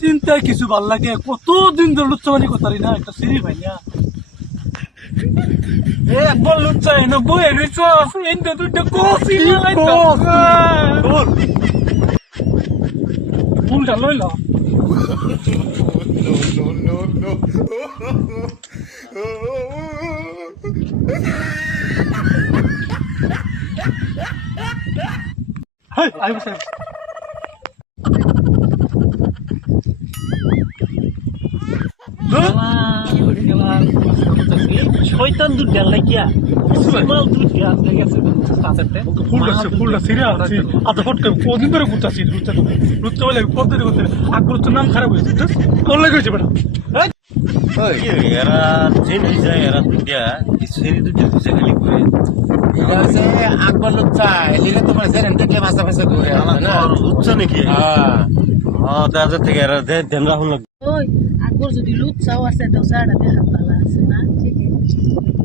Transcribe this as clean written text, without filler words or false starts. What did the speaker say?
চিন্তায় কিছু ভাল লাগে, কতদিন ধরে লুচ্চামানি করতারি না একটা সিঁড়ি ভাই না একবার লুচ্চাই না বই দুইটা কফি ফুলটা লইল আই বসে শয়তান দুধ গেল কিয়া দুধ গেছে ফুলটা ছিঁড়ে আসছি আধা ফটকে কদিন ধরে ঘুরতেছি লুচ্চা বলে পদ্ধতি করতে আকবর তোর নাম খারাপ হয়েছে তোর লাগে হয়েছে বেটা এরা ট্রেন হয়ে যায় এরা দুইটা সেরি দুইটা দুইটা খালি করে আকবর লুচ্চা এলিরে তোমার সেরেন থেকে ভাষা ভাষা করে না লুচ্চা নাকি তাদের থেকে এরা দেন রাহুল ওই আকবর যদি লুচ্চাও আছে তো সাড়া দেখা পালা আছে না ঠিক আছে